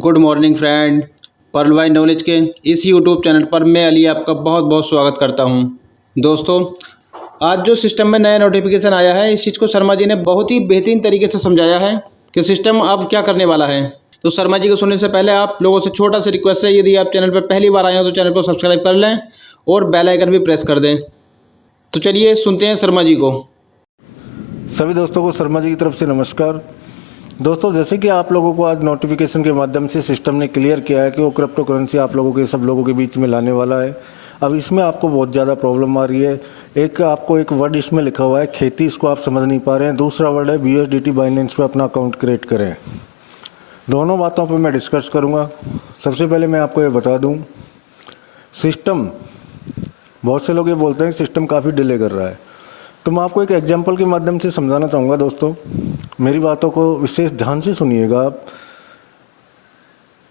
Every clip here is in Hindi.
Good morning friend. Pearl by Knowledge के इस यूट्यूब चैनल पर मैं अली आपका बहुत बहुत स्वागत करता हूं। दोस्तों, आज जो सिस्टम में नया नोटिफिकेशन आया है, इस चीज़ को शर्मा जी ने बहुत ही बेहतरीन तरीके से समझाया है कि सिस्टम अब क्या करने वाला है। तो शर्मा जी को सुनने से पहले आप लोगों से छोटा सा रिक्वेस्ट है, यदि आप चैनल पर पहली बार आए हो तो चैनल को सब्सक्राइब कर लें और बेल आइकन भी प्रेस कर दें। तो चलिए सुनते हैं शर्मा जी को। सभी दोस्तों को शर्मा जी की तरफ से नमस्कार। दोस्तों, जैसे कि आप लोगों को आज नोटिफिकेशन के माध्यम से सिस्टम ने क्लियर किया है कि वो क्रिप्टो करेंसी आप लोगों के सब लोगों के बीच में लाने वाला है। अब इसमें आपको बहुत ज़्यादा प्रॉब्लम आ रही है। आपको एक वर्ड इसमें लिखा हुआ है खेती, इसको आप समझ नहीं पा रहे हैं। दूसरा वर्ड है BUSDT बाइनेंस पे अपना अकाउंट क्रिएट करें। दोनों बातों पर मैं डिस्कस करूँगा। सबसे पहले मैं आपको ये बता दूँ, सिस्टम, बहुत से लोग ये बोलते हैं कि सिस्टम काफ़ी डिले कर रहा है। तो मैं आपको एक एग्जांपल के माध्यम से समझाना चाहूँगा। दोस्तों, मेरी बातों को विशेष ध्यान से सुनिएगा। आप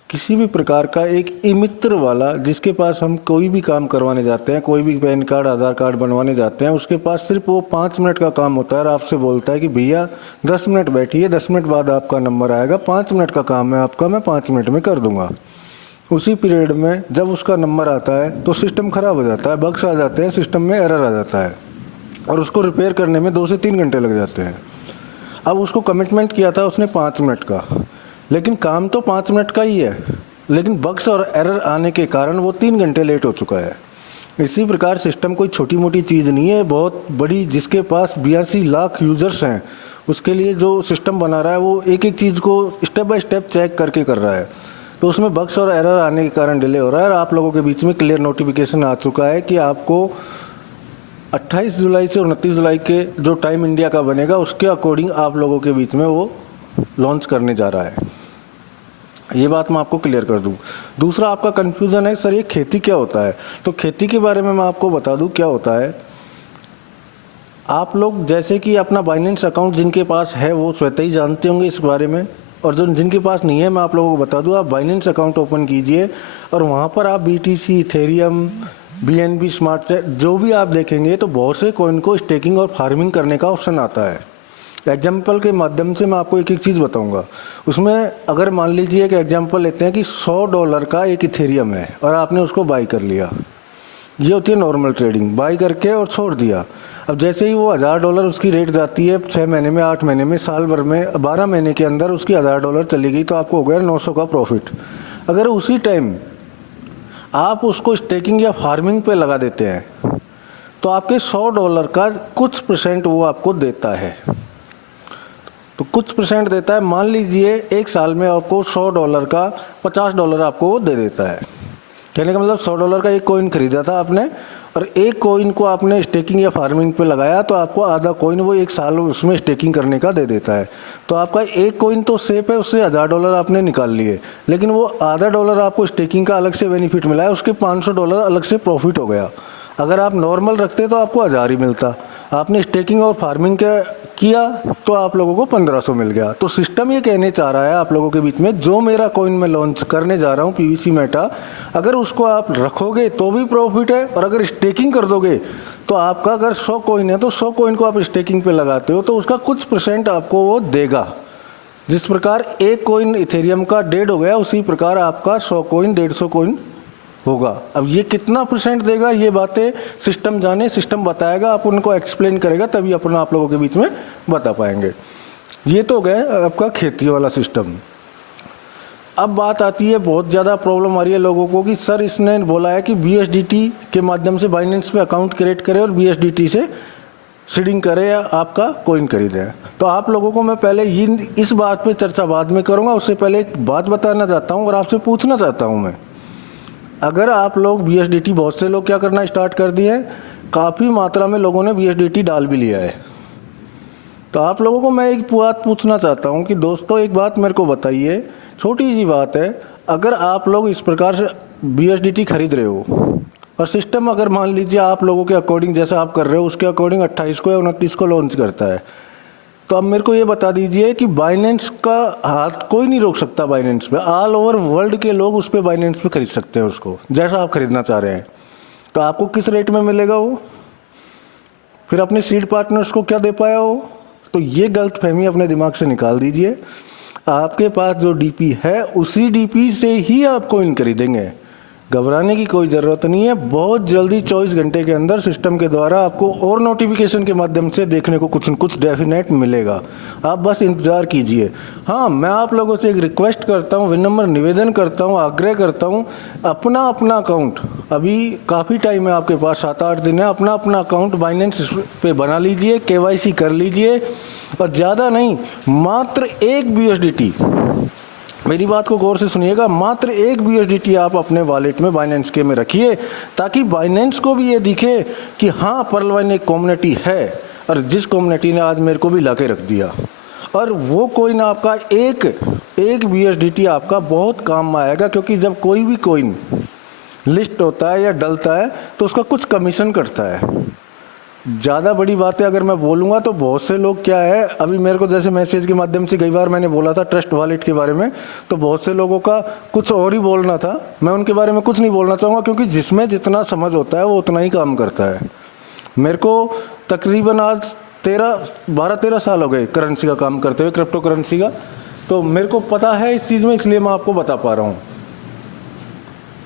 किसी भी प्रकार का एक ई मित्र वाला, जिसके पास हम कोई भी काम करवाने जाते हैं, कोई भी पैन कार्ड, आधार कार्ड बनवाने जाते हैं, उसके पास सिर्फ वो 5 मिनट का काम होता है और आपसे बोलता है कि भैया 10 मिनट बैठिए, 10 मिनट बाद आपका नंबर आएगा, 5 मिनट का काम है आपका, मैं 5 मिनट में कर दूंगा। उसी पीरियड में जब उसका नंबर आता है तो सिस्टम ख़राब हो जाता है, बग्स आ जाते हैं, सिस्टम में एरर आ जाता है और उसको रिपेयर करने में 2 से 3 घंटे लग जाते हैं। अब उसको कमिटमेंट किया था उसने 5 मिनट का, लेकिन काम तो 5 मिनट का ही है, लेकिन बग्स और एरर आने के कारण वो 3 घंटे लेट हो चुका है। इसी प्रकार सिस्टम कोई छोटी मोटी चीज़ नहीं है, बहुत बड़ी। जिसके पास 82 लाख यूज़र्स हैं, उसके लिए जो सिस्टम बना रहा है वो एक एक चीज़ को स्टेप बाय स्टेप चेक करके कर रहा है। तो उसमें बग्स और एरर आने के कारण डिले हो रहा है और आप लोगों के बीच में क्लियर नोटिफिकेशन आ चुका है कि आपको 28 जुलाई से 29 जुलाई के जो टाइम इंडिया का बनेगा, उसके अकॉर्डिंग आप लोगों के बीच में वो लॉन्च करने जा रहा है। ये बात मैं आपको क्लियर कर दूं। दूसरा आपका कन्फ्यूज़न है, सर ये खेती क्या होता है? तो खेती के बारे में मैं आपको बता दूं क्या होता है। आप लोग जैसे कि अपना बाइनेंस अकाउंट जिनके पास है वो स्वतः ही जानते होंगे इस बारे में, और जो जिनके पास नहीं है मैं आप लोगों को बता दूं, आप बाइनेंस अकाउंट ओपन कीजिए और वहाँ पर आप BTC, Ethereum, BNB smart chain जो भी आप देखेंगे तो बहुत से कॉइन को स्टेकिंग और फार्मिंग करने का ऑप्शन आता है। एग्जाम्पल के माध्यम से मैं आपको एक एक चीज़ बताऊंगा। उसमें अगर मान लीजिए कि एग्जाम्पल लेते हैं कि $100 का एक इथेरियम है और आपने उसको बाई कर लिया। ये होती है नॉर्मल ट्रेडिंग, बाई करके और छोड़ दिया। अब जैसे ही वो $1000 उसकी रेट जाती है, 6 महीने में, 8 महीने में, साल भर में, 12 महीने के अंदर उसकी $1000 चली गई, तो आपको हो गया 900 का प्रॉफिट। अगर उसी टाइम आप उसको स्टेकिंग या फार्मिंग पे लगा देते हैं तो आपके $100 का कुछ % वो आपको देता है। तो कुछ % देता है। मान लीजिए एक साल में आपको $100 का $50 आपको वो दे देता है। कहने का मतलब $100 का एक कॉइन खरीदा था आपने और एक कॉइन को आपने स्टेकिंग या फार्मिंग पे लगाया, तो आपको आधा कॉइन वो एक साल उसमें स्टेकिंग करने का दे देता है। तो आपका एक कॉइन तो सेफ है, उससे $1000 आपने निकाल लिए, लेकिन वो आधा डॉलर आपको स्टेकिंग का अलग से बेनिफिट मिला है, उसके $500 अलग से प्रॉफिट हो गया। अगर आप नॉर्मल रखते तो आपको 1000 ही मिलता, आपने स्टेकिंग और फार्मिंग किया तो आप लोगों को 1500 मिल गया। तो सिस्टम ये कहने चाह रहा है आप लोगों के बीच में, जो मेरा कॉइन मैं लॉन्च करने जा रहा हूँ PVC मेटा, अगर उसको आप रखोगे तो भी प्रॉफिट है, और अगर स्टेकिंग कर दोगे तो आपका, अगर 100 कॉइन है तो 100 कॉइन को आप स्टेकिंग पे लगाते हो तो उसका कुछ % आपको वो देगा। जिस प्रकार एक कॉइन इथेरियम का 1.5 हो गया, उसी प्रकार आपका 100 कॉइन 150 कॉइन होगा। अब ये कितना % देगा, ये बातें सिस्टम जाने, सिस्टम बताएगा, आप उनको एक्सप्लेन करेगा, तभी अपन आप लोगों के बीच में बता पाएंगे। ये तो गए आपका खेती वाला सिस्टम। अब बात आती है, बहुत ज़्यादा प्रॉब्लम आ रही है लोगों को कि सर इसने बोला है कि BUSDT के माध्यम से बाइनेंस पे अकाउंट क्रिएट करें और BUSDT से सीडिंग करें या आपका कॉइन खरीदें। तो आप लोगों को मैं पहले इस बात पे चर्चा बाद में करूँगा, उससे पहले एक बात बताना चाहता हूँ और आपसे पूछना चाहता हूँ मैं। अगर आप लोग BUSDT, बहुत से लोग क्या करना स्टार्ट कर दिए हैं, काफ़ी मात्रा में लोगों ने BUSDT डाल भी लिया है। तो आप लोगों को मैं एक बात पूछना चाहता हूं कि दोस्तों, एक बात मेरे को बताइए, छोटी सी बात है। अगर आप लोग इस प्रकार से BUSDT खरीद रहे हो और सिस्टम अगर मान लीजिए आप लोगों के अकॉर्डिंग जैसा आप कर रहे हो उसके अकॉर्डिंग 28 को या 29 को लॉन्च करता है, तो अब मेरे को ये बता दीजिए कि बाइनेंस का हाथ कोई नहीं रोक सकता। बाइनेंस पे ऑल ओवर वर्ल्ड के लोग उस पर बाइनेंस पे खरीद सकते हैं उसको, जैसा आप खरीदना चाह रहे हैं। तो आपको किस रेट में मिलेगा वो, फिर अपने सीड पार्टनर्स को क्या दे पाया हो। तो ये गलत फहमी अपने दिमाग से निकाल दीजिए। आपके पास जो डीपी है उसी डीपी से ही आप कॉइन खरीदेंगे। घबराने की कोई ज़रूरत नहीं है। बहुत जल्दी 24 घंटे के अंदर सिस्टम के द्वारा आपको और नोटिफिकेशन के माध्यम से देखने को कुछ न कुछ डेफिनेट मिलेगा। आप बस इंतज़ार कीजिए। हाँ, मैं आप लोगों से एक रिक्वेस्ट करता हूँ, विनम्र निवेदन करता हूँ, आग्रह करता हूँ, अपना अकाउंट, अभी काफ़ी टाइम है आपके पास, 7-8 दिन है, अपना अकाउंट बाइनेंस पे बना लीजिए, KYC कर लीजिए और ज़्यादा नहीं, मात्र 1 BUSDT, मेरी बात को गौर से सुनिएगा, मात्र 1 BUSDT आप अपने वॉलेट में बाइनेंस के में रखिए, ताकि बाइनेंस को भी ये दिखे कि हाँ पर्लवाइन एक कम्युनिटी है और जिस कम्युनिटी ने आज मेरे को भी ला के रख दिया। और वो कोइन आपका एक BUSDT आपका बहुत काम में आएगा, क्योंकि जब कोई भी कोइन लिस्ट होता है या डलता है तो उसका कुछ कमीशन कटता है। ज़्यादा बड़ी बातें अगर मैं बोलूँगा तो बहुत से लोग क्या है, अभी मेरे को जैसे मैसेज के माध्यम से कई बार मैंने बोला था ट्रस्ट वॉलेट के बारे में, तो बहुत से लोगों का कुछ और ही बोलना था। मैं उनके बारे में कुछ नहीं बोलना चाहूँगा, क्योंकि जिसमें जितना समझ होता है वो उतना ही काम करता है। मेरे को तकरीबन आज 12-13 साल हो गए करेंसी का काम करते हुए, क्रिप्टो करेंसी का, तो मेरे को पता है इस चीज़ में, इसलिए मैं आपको बता पा रहा हूँ।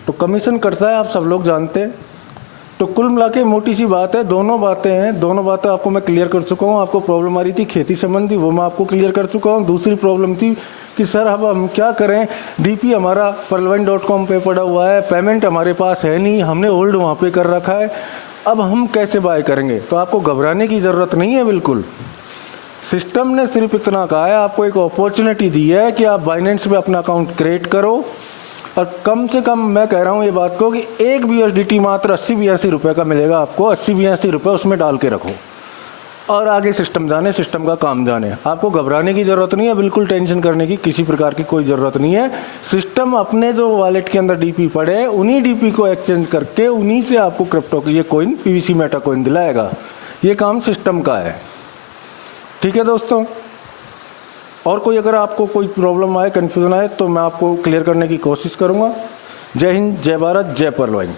तो कमीशन कटता है, आप सब लोग जानते हैं। तो कुल मिला के मोटी सी बात है, दोनों बातें आपको मैं क्लियर कर चुका हूँ। आपको प्रॉब्लम आ रही थी खेती संबंधी, वो मैं आपको क्लियर कर चुका हूँ। दूसरी प्रॉब्लम थी कि सर अब हम क्या करें, डीपी हमारा pearlvine.com पे पड़ा हुआ है, पेमेंट हमारे पास है नहीं, हमने होल्ड वहाँ पे कर रखा है, अब हम कैसे बाय करेंगे। तो आपको घबराने की ज़रूरत नहीं है बिल्कुल। सिस्टम ने सिर्फ इतना कहा है, आपको एक अपॉर्चुनिटी दी है कि आप बाइनेंस पे अपना अकाउंट क्रिएट करो, और कम से कम मैं कह रहा हूँ ये बात को कि 1 BUSDT मात्र 80-82 रुपये का मिलेगा आपको। 80-82 रुपये उसमें डाल के रखो और आगे सिस्टम जाने, सिस्टम का काम जाने। आपको घबराने की ज़रूरत नहीं है, बिल्कुल टेंशन करने की किसी प्रकार की कोई ज़रूरत नहीं है। सिस्टम अपने जो वॉलेट के अंदर डीपी पड़े हैं उन्हीं डीपी को एक्सचेंज करके उन्हीं से आपको क्रिप्टो की ये कोइन PVC मेटा कोइन दिलाएगा। ये काम सिस्टम का है। ठीक है दोस्तों, और कोई अगर आपको कोई प्रॉब्लम आए, कन्फ्यूजन आए, तो मैं आपको क्लियर करने की कोशिश करूँगा। जय हिंद, जय भारत, जय पर्लवाइन।